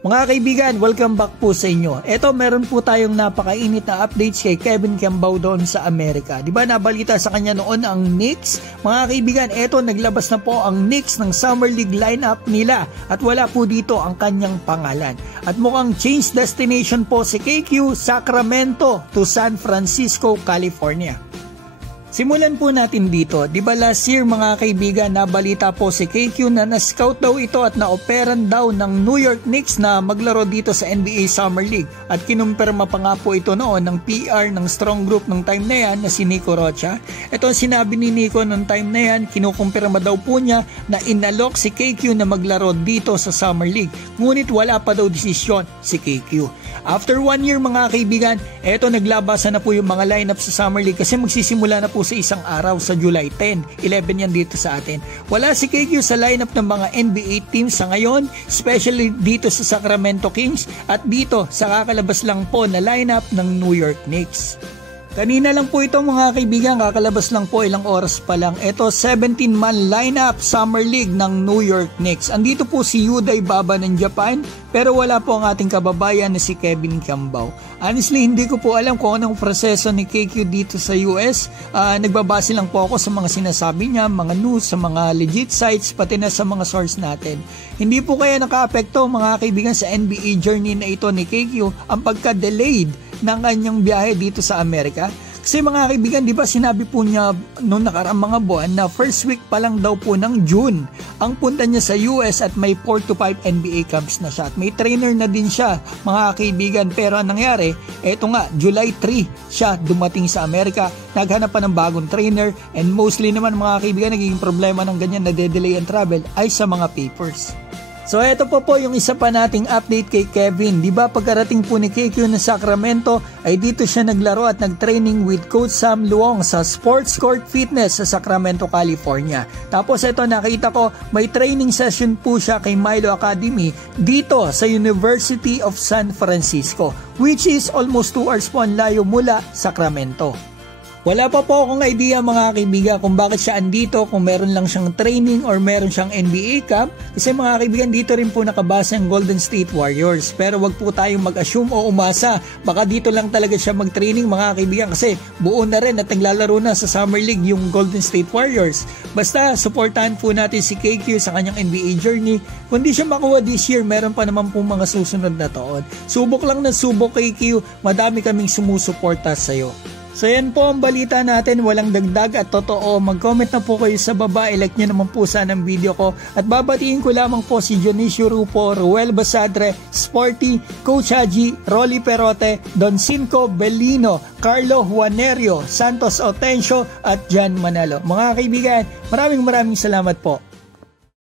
Mga kaibigan, welcome back po sa inyo. Eto, meron po tayong napakainit na updates kay Kevin Kembao doon sa Amerika. Diba nabalita sa kanya noon ang Knicks? Mga kaibigan, eto naglabas na po ang Knicks ng Summer League lineup nila at wala po dito ang kanyang pangalan. At mukhang change destination po si KQ Sacramento to San Francisco, California. Simulan po natin dito. Diba last year mga kaibigan, nabalita po si KQ na na-scout daw ito at na-operan daw ng New York Knicks na maglaro dito sa NBA Summer League. At kinumpirma pa nga po ito noon ng PR ng strong group ng time na yan na si Nico Rocha. Ito ang sinabi ni Nico noong time na yan, kinukumpirma daw po niya na inalok si KQ na maglaro dito sa Summer League. Ngunit wala pa daw desisyon si KQ. After 1 year mga kaibigan, eto naglabasan na po yung mga lineup sa Summer League kasi magsisimula na po sa isang araw sa July 10, 11 yan dito sa atin. Wala si KQ sa lineup ng mga NBA teams sa ngayon, especially dito sa Sacramento Kings at dito sa kakalabas lang po na lineup ng New York Knicks. Kanina lang po ito mga kaibigan, kakalabas lang po ilang oras pa lang. Ito 17-man lineup Summer League ng New York Knicks. Andito po si Yuday Baba ng Japan pero wala po ang ating kababayan na si Kevin Kembao. Honestly, hindi ko po alam kung anong proseso ni KQ dito sa US. Nagbabase lang po ako sa mga sinasabi niya, mga news, sa mga legit sites, pati na sa mga source natin. Hindi po kaya naka-apekto mga kaibigan sa NBA journey na ito ni KQ ang pagka-delayed ng kanyang biyahe dito sa Amerika? Kasi mga kaibigan, di ba sinabi po niya noong nakaraang mga buwan na first week pa lang daw po ng June ang punta niya sa US at may 4 to 5 NBA camps na siya at may trainer na din siya mga kaibigan. Pero ang nangyari, eto nga, July 3 siya dumating sa Amerika, naghanap pa ng bagong trainer and mostly naman mga kaibigan, naging problema ng ganyan na delay ang travel ay sa mga papers. So ito po yung isa pa nating update kay Kevin. Diba pagkarating po ni KQ ng Sacramento ay dito siya naglaro at nagtraining with Coach Sam Luong sa Sports Court Fitness sa Sacramento, California. Tapos ito nakita ko may training session po siya kay Milo Academy dito sa University of San Francisco, which is almost 2 hours po ang layo mula Sacramento. Wala pa po akong idea mga kaibigan kung bakit siya andito, kung meron lang siyang training or meron siyang NBA camp. Kasi mga kaibigan, dito rin po nakabase ang Golden State Warriors. Pero wag po tayong mag-assume o umasa. Baka dito lang talaga siya mag-training mga kaibigan kasi buo na rin at naglalaro na sa Summer League yung Golden State Warriors. Basta supportahan po natin si KQ sa kanyang NBA journey. Kung di siya makuha this year, meron pa naman po mga susunod na taon. Subok lang na subok KQ, madami kaming sumusuporta sa'yo. So yan po ang balita natin, walang dagdag at totoo. Mag-comment na po kayo sa baba, i-like nyo naman po sana ang video ko. At babatiin ko lamang po si Dionisio Rupo, Ruel Basadre, Sporty, Coach Haji, Rolly Perote, Don Cinco Bellino, Carlo Juanerio, Santos Otencio at Jan Manalo. Mga kaibigan, maraming salamat po.